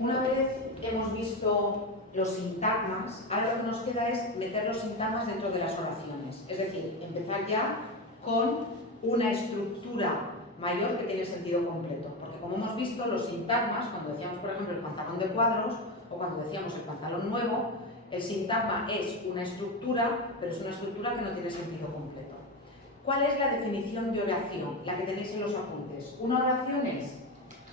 Una vez hemos visto los sintagmas, ahora lo que nos queda es meter los sintagmas dentro de las oraciones. Es decir, empezar ya con una estructura mayor que tiene sentido completo. Porque como hemos visto, los sintagmas, cuando decíamos por ejemplo el pantalón de cuadros o cuando decíamos el pantalón nuevo, el sintagma es una estructura, pero es una estructura que no tiene sentido completo. ¿Cuál es la definición de oración? La que tenéis en los apuntes. Una oración es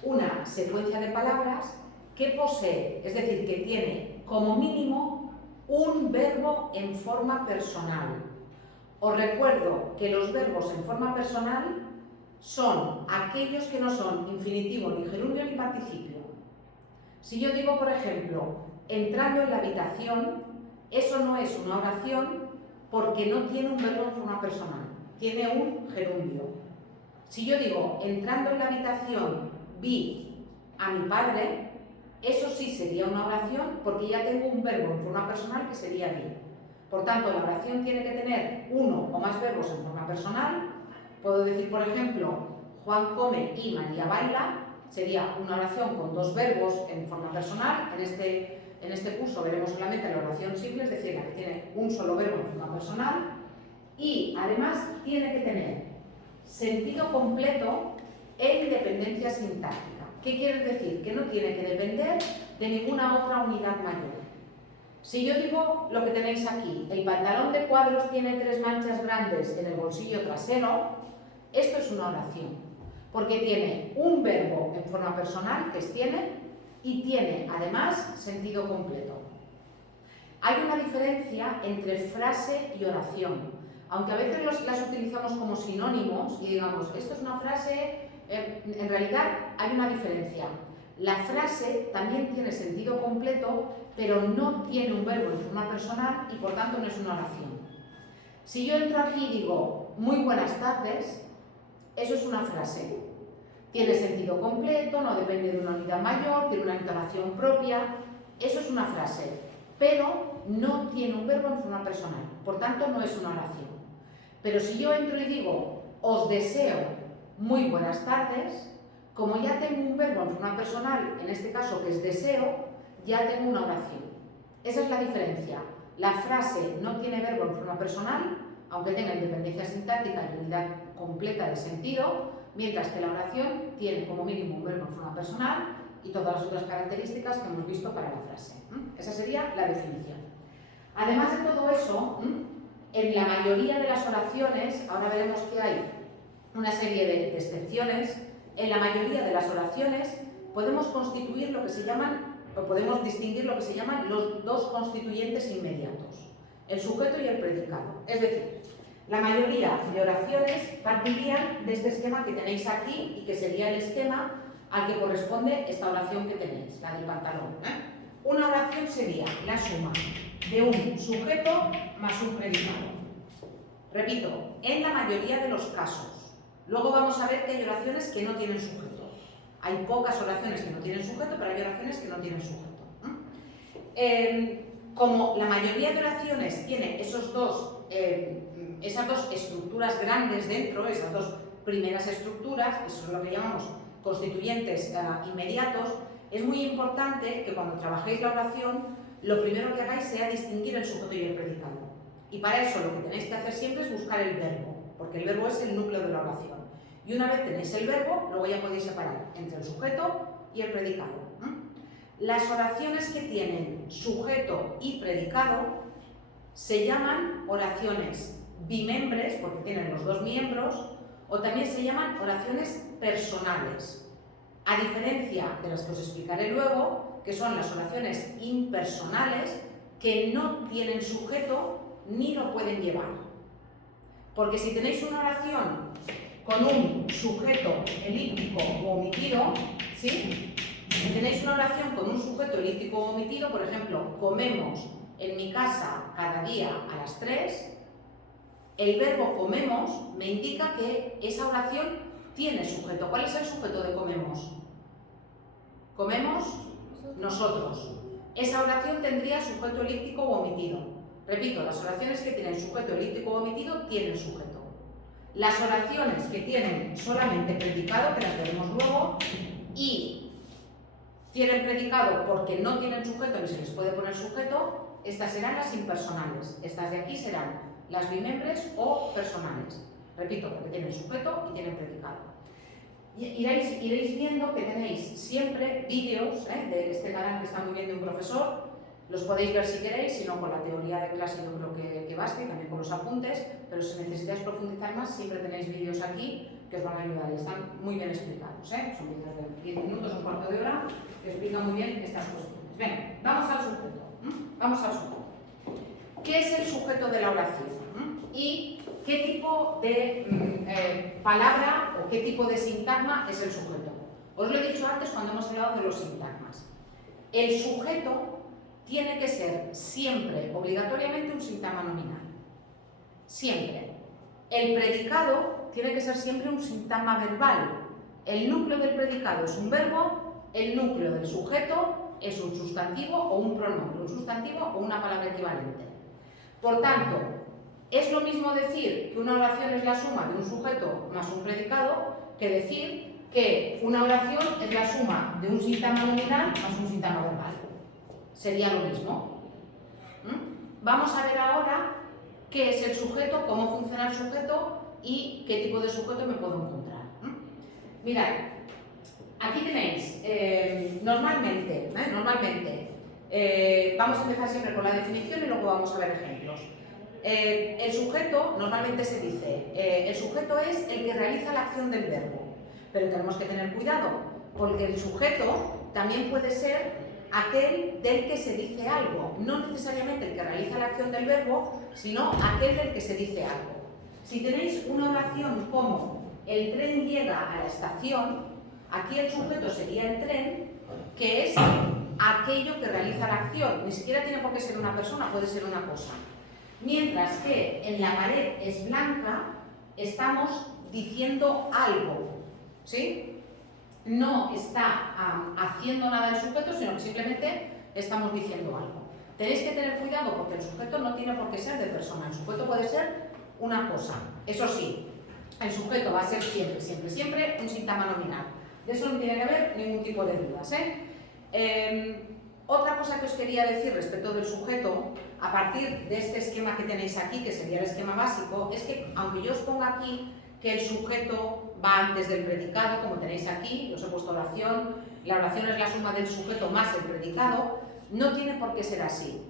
una secuencia de palabras que posee, es decir, que tiene como mínimo un verbo en forma personal. Os recuerdo que los verbos en forma personal son aquellos que no son infinitivo, ni gerundio, ni participio. Si yo digo, por ejemplo, entrando en la habitación, eso no es una oración porque no tiene un verbo en forma personal, tiene un gerundio. Si yo digo, entrando en la habitación, vi a mi padre, eso sí sería una oración porque ya tengo un verbo en forma personal que sería vi. Por tanto, la oración tiene que tener uno o más verbos en forma personal. Puedo decir, por ejemplo, Juan come y María baila. Sería una oración con dos verbos en forma personal. En este curso veremos solamente la oración simple, es decir, la que tiene un solo verbo en forma personal. Y además tiene que tener sentido completo e independencia sintáctica. ¿Qué quiere decir? Que no tiene que depender de ninguna otra unidad mayor. Si yo digo lo que tenéis aquí, el pantalón de cuadros tiene 3 manchas grandes en el bolsillo trasero, esto es una oración, porque tiene un verbo en forma personal, que es tiene, y tiene además sentido completo. Hay una diferencia entre frase y oración, aunque a veces las utilizamos como sinónimos y digamos, esto es una frase, en realidad hay una diferencia. La frase también tiene sentido completo, pero no tiene un verbo en forma personal y por tanto no es una oración. Si yo entro aquí y digo, muy buenas tardes, eso es una frase. Tiene sentido completo, no depende de una unidad mayor, tiene una entonación propia, eso es una frase, pero no tiene un verbo en forma personal, por tanto no es una oración. Pero si yo entro y digo, os deseo muy buenas tardes, como ya tengo un verbo en forma personal, en este caso que es deseo, ya tengo una oración. Esa es la diferencia. La frase no tiene verbo en forma personal, aunque tenga independencia sintáctica y unidad completa de sentido, mientras que la oración tiene como mínimo un verbo en forma personal y todas las otras características que hemos visto para la frase. Esa sería la definición. Además de todo eso, en la mayoría de las oraciones, ahora veremos que hay una serie de excepciones, en la mayoría de las oraciones podemos constituir lo que se llaman, o podemos distinguir lo que se llaman los dos constituyentes inmediatos, el sujeto y el predicado. Es decir, la mayoría de oraciones partirían de este esquema que tenéis aquí y que sería el esquema al que corresponde esta oración que tenéis, la del pantalón. Una oración sería la suma de un sujeto más un predicado. Repito, en la mayoría de los casos. Luego vamos a ver que hay oraciones que no tienen sujeto. Hay pocas oraciones que no tienen sujeto, pero hay oraciones que no tienen sujeto. Como la mayoría de oraciones tiene esas dos estructuras grandes dentro, esas dos primeras estructuras, eso es lo que llamamos constituyentes inmediatos, es muy importante que cuando trabajéis la oración, lo primero que hagáis sea distinguir el sujeto y el predicado. Y para eso lo que tenéis que hacer siempre es buscar el verbo, porque el verbo es el núcleo de la oración. Y una vez tenéis el verbo, luego ya podéis separar entre el sujeto y el predicado. Las oraciones que tienen sujeto y predicado se llaman oraciones bimembres, porque tienen los dos miembros, o también se llaman oraciones personales, a diferencia de las que os explicaré luego, que son las oraciones impersonales, que no tienen sujeto ni lo pueden llevar. Porque si tenéis una oración con un sujeto elíptico o omitido, ¿sí? Si tenéis una oración con un sujeto elíptico o omitido, por ejemplo, comemos en mi casa cada día a las 3, el verbo comemos me indica que esa oración tiene sujeto. ¿Cuál es el sujeto de comemos? Comemos nosotros. Esa oración tendría sujeto elíptico o omitido. Repito, las oraciones que tienen sujeto elíptico o omitido tienen sujeto. Las oraciones que tienen solamente predicado, que las veremos luego, y tienen predicado porque no tienen sujeto ni se les puede poner sujeto, estas serán las impersonales. Estas de aquí serán las bimembres o personales. Repito, porque tienen sujeto y tienen predicado. Iréis viendo que tenéis siempre vídeos de este canal que está muy bien de un profesor. Los podéis ver si queréis, si no con la teoría de clase yo creo que basta, y también con los apuntes, pero si necesitáis profundizar más, siempre tenéis vídeos aquí que os van a ayudar y están muy bien explicados. Son vídeos de 10 minutos, un cuarto de hora, que explican muy bien estas cuestiones. Venga, vamos al sujeto. Vamos al sujeto. ¿Qué es el sujeto de la oración? ¿Y qué tipo de palabra o qué tipo de sintagma es el sujeto? Os lo he dicho antes cuando hemos hablado de los sintagmas. El sujeto tiene que ser siempre, obligatoriamente, un sintagma nominal. Siempre. El predicado tiene que ser siempre un sintagma verbal. El núcleo del predicado es un verbo, el núcleo del sujeto es un sustantivo o un pronombre, un sustantivo o una palabra equivalente. Por tanto, es lo mismo decir que una oración es la suma de un sujeto más un predicado que decir que una oración es la suma de un sintagma nominal más un sintagma verbal. Sería lo mismo. Vamos a ver ahora qué es el sujeto, cómo funciona el sujeto y qué tipo de sujeto me puedo encontrar. Mirad, aquí tenéis, normalmente, vamos a empezar siempre con la definición y luego vamos a ver ejemplos. El sujeto, normalmente se dice, el sujeto es el que realiza la acción del verbo, pero tenemos que tener cuidado, porque el sujeto también puede ser aquel del que se dice algo, no necesariamente el que realiza la acción del verbo, sino aquel del que se dice algo. Si tenéis una oración como el tren llega a la estación, aquí el sujeto sería el tren, que es aquello que realiza la acción, ni siquiera tiene por qué ser una persona, puede ser una cosa. Mientras que en la pared es blanca, estamos diciendo algo, ¿sí? No está haciendo nada el sujeto, sino que simplemente estamos diciendo algo. Tenéis que tener cuidado porque el sujeto no tiene por qué ser de persona, el sujeto puede ser una cosa. Eso sí, el sujeto va a ser siempre un sintagma nominal. De eso no tiene que haber ningún tipo de dudas. Otra cosa que os quería decir respecto del sujeto, a partir de este esquema que tenéis aquí, que sería el esquema básico, es que aunque yo os ponga aquí que el sujeto va antes del predicado, como tenéis aquí, os he puesto oración, la oración es la suma del sujeto más el predicado, no tiene por qué ser así.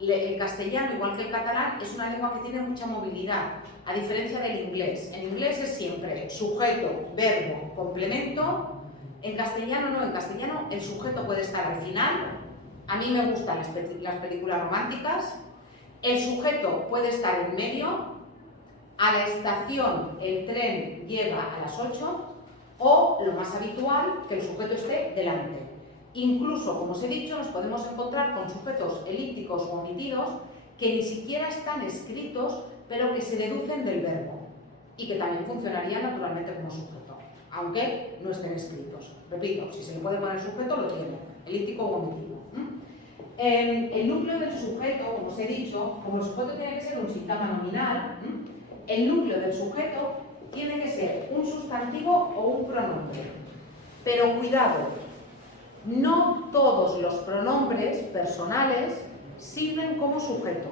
El castellano, igual que el catalán, es una lengua que tiene mucha movilidad, a diferencia del inglés. En inglés es siempre sujeto, verbo, complemento. En castellano no, en castellano el sujeto puede estar al final. A mí me gustan las películas románticas. El sujeto puede estar en medio. A la estación el tren llega a las 8, o, lo más habitual, que el sujeto esté delante. Incluso, como os he dicho, nos podemos encontrar con sujetos elípticos o omitidos que ni siquiera están escritos, pero que se deducen del verbo y que también funcionarían naturalmente como sujeto, aunque no estén escritos. Repito, si se le puede poner sujeto, lo tiene, elíptico o omitido. El núcleo del sujeto, como os he dicho, como el sujeto tiene que ser un sintagma nominal, el núcleo del sujeto tiene que ser un sustantivo o un pronombre. Pero cuidado, no todos los pronombres personales sirven como sujeto.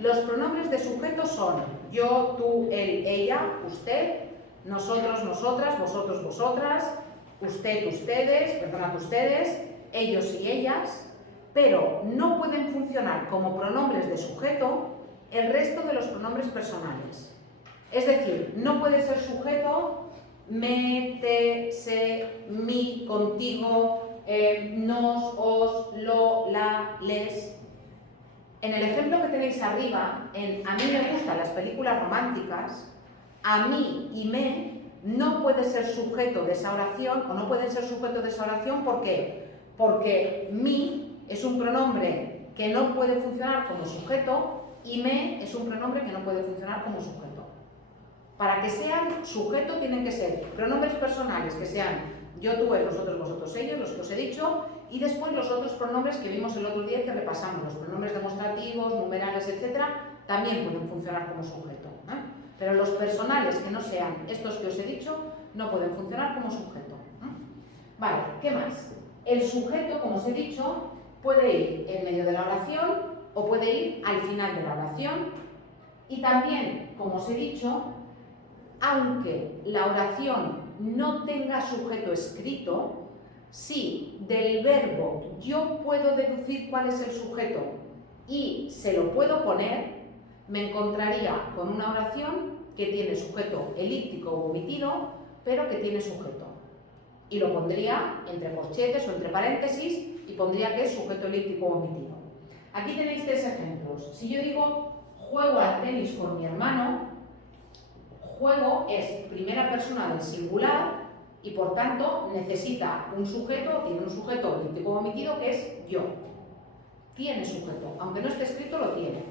Los pronombres de sujeto son yo, tú, él, ella, usted, nosotros, nosotras, vosotros, vosotras, usted, ustedes, ellos y ellas, pero no pueden funcionar como pronombres de sujeto el resto de los pronombres personales. Es decir, no puede ser sujeto me, te, se, mi, contigo, nos, os, lo, la, les. En el ejemplo que tenéis arriba, en a mí me gustan las películas románticas, a mí y me no puede ser sujeto de esa oración, o no pueden ser sujeto de esa oración, ¿por qué? Porque mi es un pronombre que no puede funcionar como sujeto y me es un pronombre que no puede funcionar como sujeto. Para que sean sujeto tienen que ser pronombres personales, que sean yo, tú, él, nosotros, vosotros, ellos, los que os he dicho, y después los otros pronombres que vimos el otro día que repasamos, los pronombres demostrativos, numerales, etcétera, también pueden funcionar como sujeto. Pero los personales que no sean estos que os he dicho, no pueden funcionar como sujeto. Vale, ¿qué más? El sujeto, como os he dicho, puede ir en medio de la oración o puede ir al final de la oración. Y también, como os he dicho, aunque la oración no tenga sujeto escrito, si del verbo yo puedo deducir cuál es el sujeto y se lo puedo poner, me encontraría con una oración que tiene sujeto elíptico o omitido, pero que tiene sujeto. Y lo pondría entre corchetes o entre paréntesis y pondría que es sujeto elíptico o omitido. Aquí tenéis 3 ejemplos. Si yo digo juego al tenis con mi hermano, juego es primera persona del singular y por tanto necesita un sujeto, tiene un sujeto elíptico o omitido que es yo. Tiene sujeto, aunque no esté escrito lo tiene.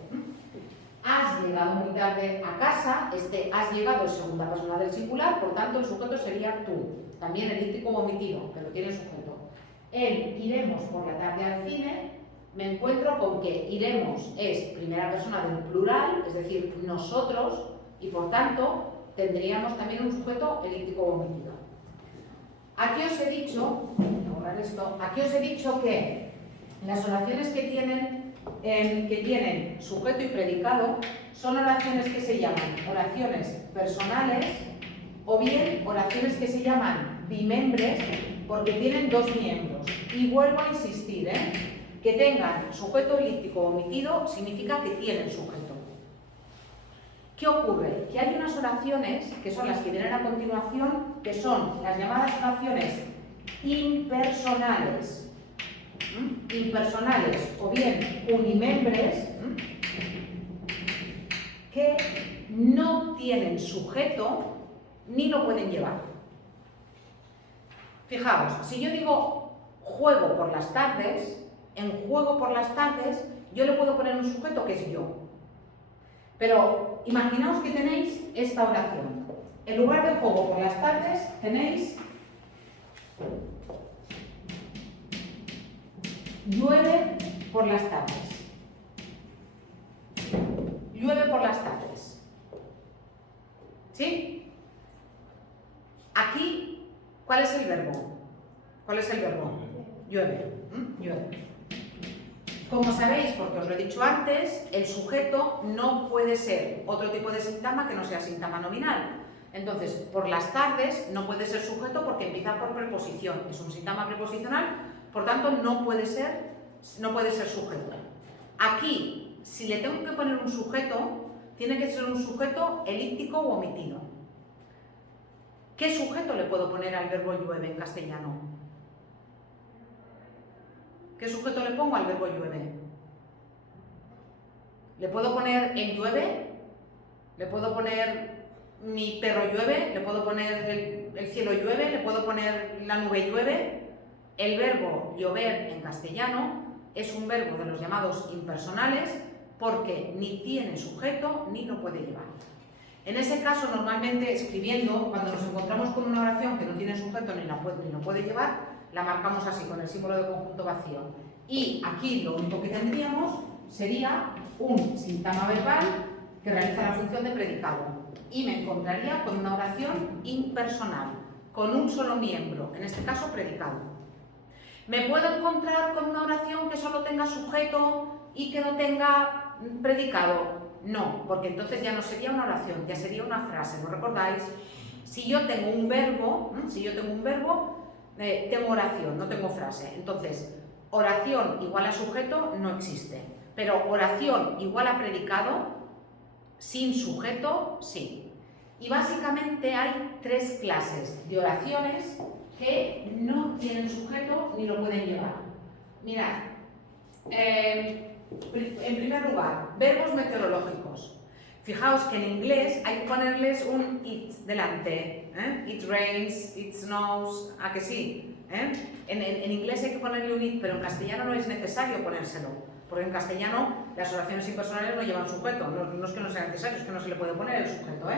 Has llegado muy tarde a casa, has llegado es segunda persona del singular, por tanto el sujeto sería tú. También elíptico o omitido, pero tiene sujeto. El iremos por la tarde al cine, me encuentro con que iremos es primera persona del plural, es decir, nosotros, y por tanto tendríamos también un sujeto elíptico o omitido. Aquí os he dicho, voy a borrar esto, aquí os he dicho que las oraciones que tienen sujeto y predicado son oraciones que se llaman oraciones personales o bien oraciones que se llaman bimembres porque tienen 2 miembros. Y vuelvo a insistir, que tengan sujeto elíptico o omitido significa que tienen sujeto. ¿Qué ocurre? Que hay unas oraciones, que son las que vienen a continuación, que son las llamadas oraciones impersonales. Impersonales o bien unimembres, que no tienen sujeto ni lo pueden llevar. Fijaos, si yo digo juego por las tardes, en juego por las tardes yo le puedo poner un sujeto que es yo. Pero imaginaos que tenéis esta oración. En lugar de juego por las tardes tenéis llueve por las tardes. Llueve por las tardes. ¿Sí? Aquí, ¿cuál es el verbo? ¿Cuál es el verbo? Llueve. Llueve. Como sabéis, porque os lo he dicho antes, el sujeto no puede ser otro tipo de sintagma que no sea sintagma nominal. Entonces, por las tardes no puede ser sujeto porque empieza por preposición. Es un sintagma preposicional, por tanto no puede ser sujeto. Aquí, si le tengo que poner un sujeto, tiene que ser un sujeto elíptico o omitido. ¿Qué sujeto le puedo poner al verbo llueve en castellano? ¿Qué sujeto le pongo al verbo llueve? ¿Le puedo poner el llueve? ¿Le puedo poner mi perro llueve? ¿Le puedo poner el cielo llueve? ¿Le puedo poner la nube llueve? El verbo llover en castellano es un verbo de los llamados impersonales porque ni tiene sujeto ni lo puede llevar. En ese caso, normalmente escribiendo, cuando nos encontramos con una oración que no tiene sujeto ni lo puede llevar, la marcamos así, con el símbolo de conjunto vacío. Y aquí lo único que tendríamos sería un sintagma verbal que realiza la función de predicado. Y me encontraría con una oración impersonal, con un solo miembro, en este caso predicado. ¿Me puedo encontrar con una oración que solo tenga sujeto y que no tenga predicado? No, porque entonces ya no sería una oración, ya sería una frase, ¿no recordáis? Si yo tengo un verbo, tengo oración, no tengo frase. Entonces, oración igual a sujeto no existe, pero oración igual a predicado, sin sujeto, sí. Y básicamente hay 3 clases de oraciones que no tienen sujeto ni lo pueden llevar. Mirad, en primer lugar, verbos meteorológicos. Fijaos que en inglés hay que ponerles un it delante. It rains, it snows, ¿a que sí? En inglés hay que ponerle un it, pero en castellano no es necesario ponérselo. Porque en castellano las oraciones impersonales no llevan sujeto. No es que no sea necesario, es que no se le puede poner el sujeto.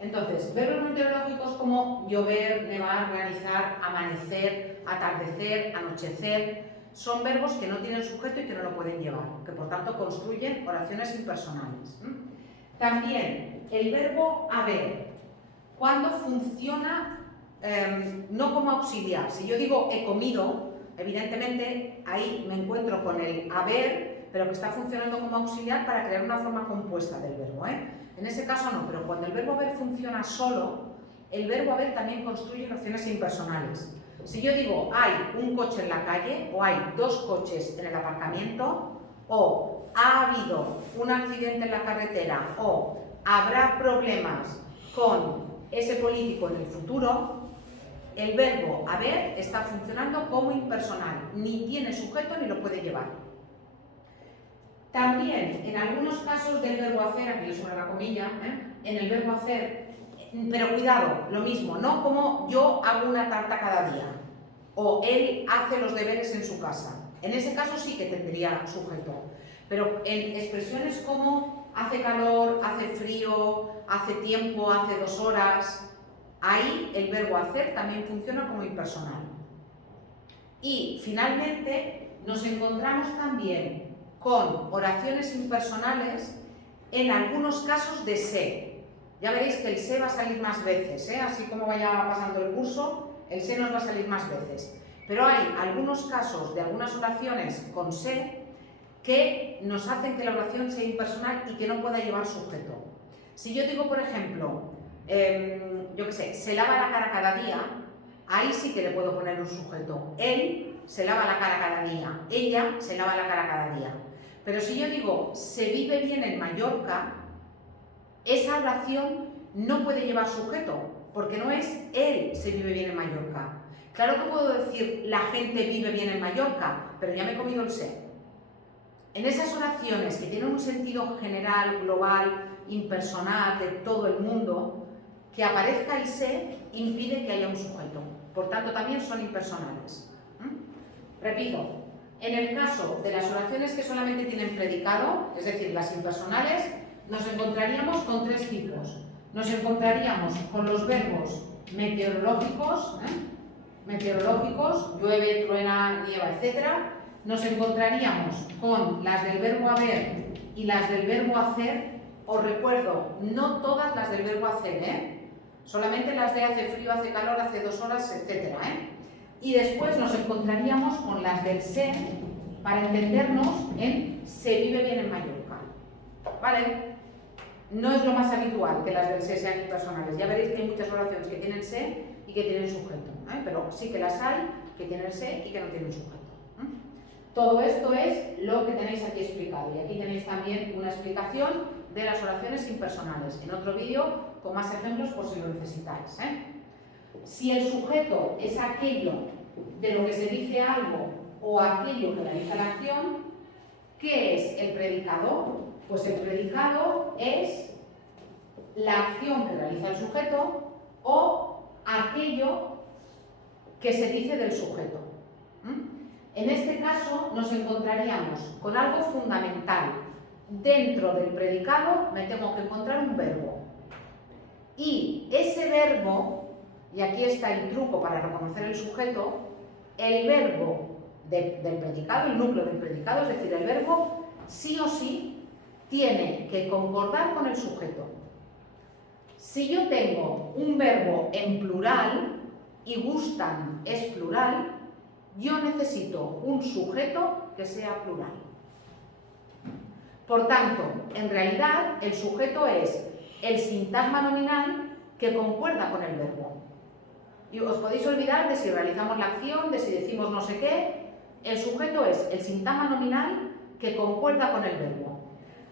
Entonces, verbos meteorológicos como llover, nevar, granizar, amanecer, atardecer, anochecer, son verbos que no tienen sujeto y que no lo pueden llevar, que por tanto construyen oraciones impersonales. También el verbo haber, cuando funciona no como auxiliar. Si yo digo he comido, evidentemente ahí me encuentro con el haber, pero que está funcionando como auxiliar para crear una forma compuesta del verbo, ¿eh? En ese caso no, pero cuando el verbo haber funciona solo, el verbo haber también construye nociones impersonales. Si yo digo hay un coche en la calle, o hay dos coches en el aparcamiento, o ha habido un accidente en la carretera, o habrá problemas con ese político en el futuro, el verbo haber está funcionando como impersonal, ni tiene sujeto ni lo puede llevar. También, en algunos casos del verbo hacer, aquí le suena la comilla, en el verbo hacer, pero cuidado, lo mismo, no como yo hago una tarta cada día, o él hace los deberes en su casa. En ese caso sí que tendría sujeto, pero en expresiones como hace calor, hace frío, hace tiempo, hace 2 horas, ahí el verbo hacer también funciona como impersonal. Y finalmente nos encontramos también con oraciones impersonales en algunos casos de se. Ya veréis que el se va a salir más veces, así como vaya pasando el curso, el se nos va a salir más veces. Pero hay algunos casos de algunas oraciones con se que nos hacen que la oración sea impersonal y que no pueda llevar sujeto. Si yo digo, por ejemplo, yo qué sé, se lava la cara cada día, ahí sí que le puedo poner un sujeto. Él se lava la cara cada día, ella se lava la cara cada día. Pero si yo digo, se vive bien en Mallorca, esa oración no puede llevar sujeto, porque no es él se vive bien en Mallorca. Claro que puedo decir, la gente vive bien en Mallorca, pero ya me he comido el se. En esas oraciones que tienen un sentido general, global, impersonal, de todo el mundo, que aparezca el se impide que haya un sujeto. Por tanto, también son impersonales. Repito, en el caso de las oraciones que solamente tienen predicado, es decir, las impersonales, nos encontraríamos con 3 tipos. Nos encontraríamos con los verbos meteorológicos, llueve, truena, nieva, etc. Nos encontraríamos con las del verbo haber y las del verbo hacer. Os recuerdo, no todas las del verbo hacer, solamente las de hace frío, hace calor, hace 2 horas, etc. Y después nos encontraríamos con las del se, para entendernos en se vive bien en Mallorca. ¿Vale? No es lo más habitual que las del se sean impersonales. Ya veréis que hay muchas oraciones que tienen se y que tienen sujeto, pero sí que las hay que tienen se y que no tienen sujeto. Todo esto es lo que tenéis aquí explicado. Y aquí tenéis también una explicación de las oraciones impersonales. En otro vídeo, con más ejemplos por si lo necesitáis. Si el sujeto es aquello de lo que se dice algo o aquello que realiza la acción, ¿qué es el predicado? Pues el predicado es la acción que realiza el sujeto o aquello que se dice del sujeto. En este caso nos encontraríamos con algo fundamental. Dentro del predicado me tengo que encontrar un verbo. Y ese verbo, y aquí está el truco para reconocer el sujeto, el verbo del predicado, el núcleo del predicado, es decir, el verbo, sí o sí tiene que concordar con el sujeto. Si yo tengo un verbo en plural y gustan es plural, yo necesito un sujeto que sea plural. Por tanto, en realidad, el sujeto es el sintagma nominal que concuerda con el verbo. Y os podéis olvidar de si realizamos la acción, de si decimos no sé qué. El sujeto es el sintagma nominal que concuerda con el verbo.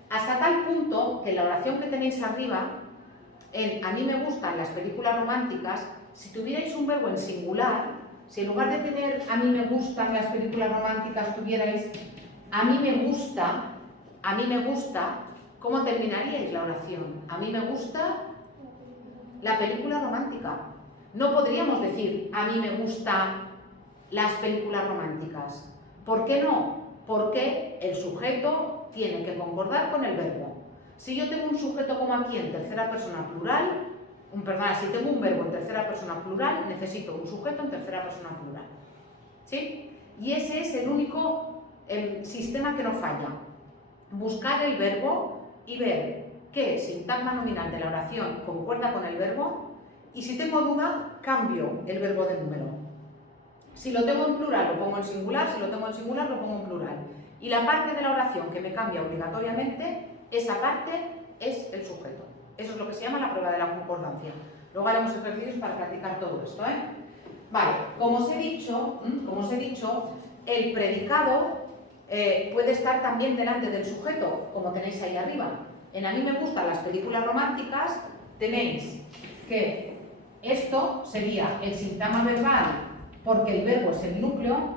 Hasta tal punto que en la oración que tenéis arriba, en a mí me gustan las películas románticas, si tuvierais un verbo en singular, si en lugar de tener a mí me gustan las películas románticas tuvierais a mí me gusta, ¿cómo terminaríais la oración? A mí me gusta la película romántica. No podríamos decir a mí me gustan las películas románticas. ¿Por qué no? Porque el sujeto tiene que concordar con el verbo. Si yo tengo un sujeto como aquí en tercera persona plural, si tengo un verbo en tercera persona plural, necesito un sujeto en tercera persona plural. ¿Sí? Y ese es el único sistema que no falla. Buscar el verbo y ver qué sintagma nominal de la oración concuerda con el verbo, y si tengo duda, cambio el verbo de número. Si lo tengo en plural, lo pongo en singular. Si lo tengo en singular, lo pongo en plural. Y la parte de la oración que me cambia obligatoriamente, esa parte es el sujeto. Eso es lo que se llama la prueba de la concordancia. Luego haremos ejercicios para practicar todo esto, ¿eh? Vale, como os he dicho, el predicado puede estar también delante del sujeto, como tenéis ahí arriba. En A mí me gustan las películas románticas, tenéis que esto sería el sintagma verbal, porque el verbo es el núcleo,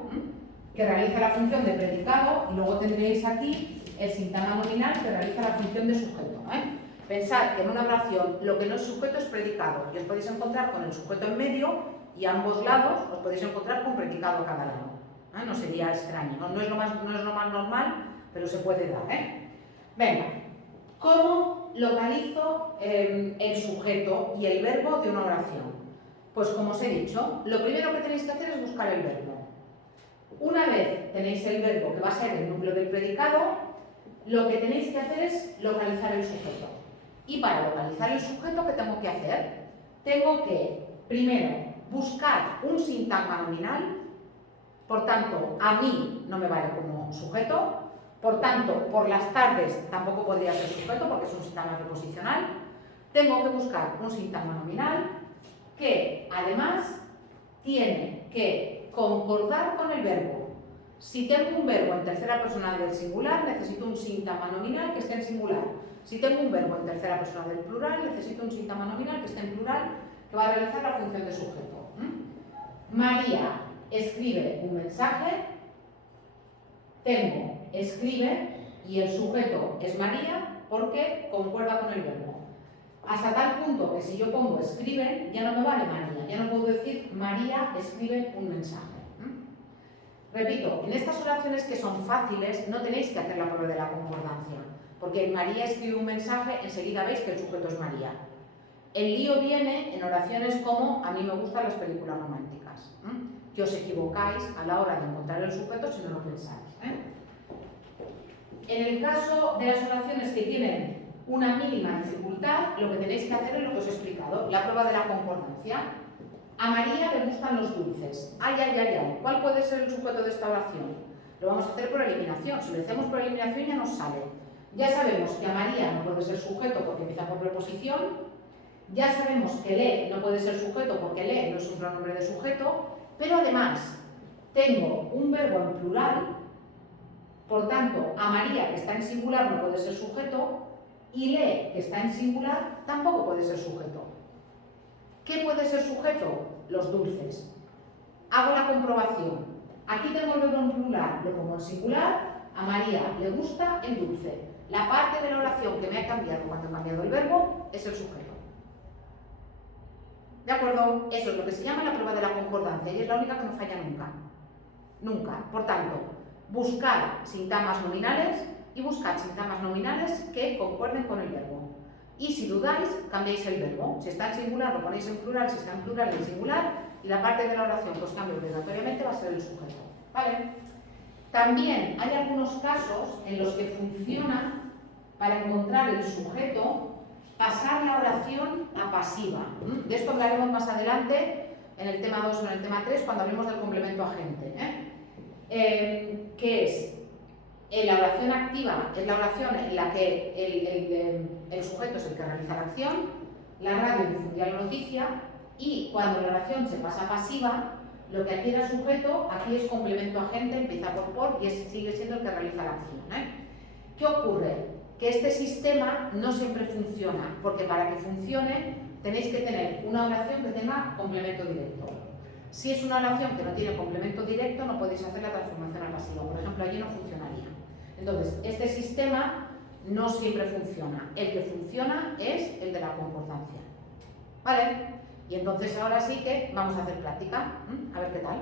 que realiza la función de predicado, y luego tendréis aquí el sintagma nominal que realiza la función de sujeto, ¿eh? Pensad que en una oración lo que no es sujeto es predicado, y os podéis encontrar con el sujeto en medio, y a ambos lados os podéis encontrar con predicado a cada lado, ¿eh? No sería extraño, no es lo más normal, pero se puede dar, ¿eh? Venga, ¿cómo localizo el sujeto y el verbo de una oración? Pues como os he dicho, lo primero que tenéis que hacer es buscar el verbo. Una vez tenéis el verbo, que va a ser el núcleo del predicado, lo que tenéis que hacer es localizar el sujeto. Y para localizar el sujeto, ¿qué tengo que hacer? Tengo que, primero, buscar un sintagma nominal. Por tanto, a mí no me vale como sujeto. Por tanto, por las tardes tampoco podría ser sujeto porque es un sintagma preposicional. Tengo que buscar un sintagma nominal que, además, tiene que concordar con el verbo. Si tengo un verbo en tercera persona del singular, necesito un sintagma nominal que esté en singular. Si tengo un verbo en tercera persona del plural, necesito un sintagma nominal que esté en plural, que va a realizar la función de sujeto. María escribe un mensaje. Tengo escribe y el sujeto es María porque concuerda con el verbo. Hasta tal punto que si yo pongo escribe, ya no me vale María, ya no puedo decir María escribe un mensaje. Repito, en estas oraciones que son fáciles no tenéis que hacer la prueba de la concordancia, porque María escribe un mensaje, enseguida veis que el sujeto es María. El lío viene en oraciones como a mí me gustan las películas románticas, que os equivocáis a la hora de encontrar el sujeto si no lo pensáis. En el caso de las oraciones que tienen una mínima dificultad, lo que tenéis que hacer es lo que os he explicado, la prueba de la concordancia. A María le gustan los dulces. Ay, ay, ay, ay. ¿Cuál puede ser el sujeto de esta oración? Lo vamos a hacer por eliminación. Si lo hacemos por eliminación ya nos sale. Ya sabemos que a María no puede ser sujeto porque empieza por preposición. Ya sabemos que le no puede ser sujeto porque le no es un pronombre de sujeto. Pero además, tengo un verbo en plural. Por tanto, a María, que está en singular, no puede ser sujeto. Y le, que está en singular, tampoco puede ser sujeto. ¿Qué puede ser sujeto? Los dulces. Hago la comprobación. Aquí tengo el verbo en plural, lo pongo en singular. A María le gusta el dulce. La parte de la oración que me ha cambiado cuando he cambiado el verbo es el sujeto. ¿De acuerdo? Eso es lo que se llama la prueba de la concordancia y es la única que no falla nunca. Nunca. Por tanto, buscar sintagmas nominales y buscar sintagmas nominales que concuerden con el verbo. Y si dudáis, cambiáis el verbo. Si está en singular, lo ponéis en plural. Si está en plural, en singular. Y la parte de la oración que os cambia obligatoriamente va a ser el sujeto. ¿Vale? También hay algunos casos en los que funciona, para encontrar el sujeto, pasar la oración a pasiva. De esto hablaremos más adelante en el tema 2 o en el tema 3, cuando hablemos del complemento agente. Que es la oración activa, es la oración en la que el sujeto es el que realiza la acción, la radio difundía la noticia, y cuando la oración se pasa a pasiva, lo que aquí era sujeto, aquí es complemento agente, empieza por y sigue siendo el que realiza la acción. ¿Qué ocurre? Que este sistema no siempre funciona, porque para que funcione tenéis que tener una oración que tenga complemento directo. Si es una oración que no tiene complemento directo, no podéis hacer la transformación a pasiva. Por ejemplo, allí no funcionaría. Entonces, este sistema no siempre funciona. El que funciona es el de la concordancia. ¿Vale? Y entonces ahora sí que vamos a hacer práctica. A ver qué tal.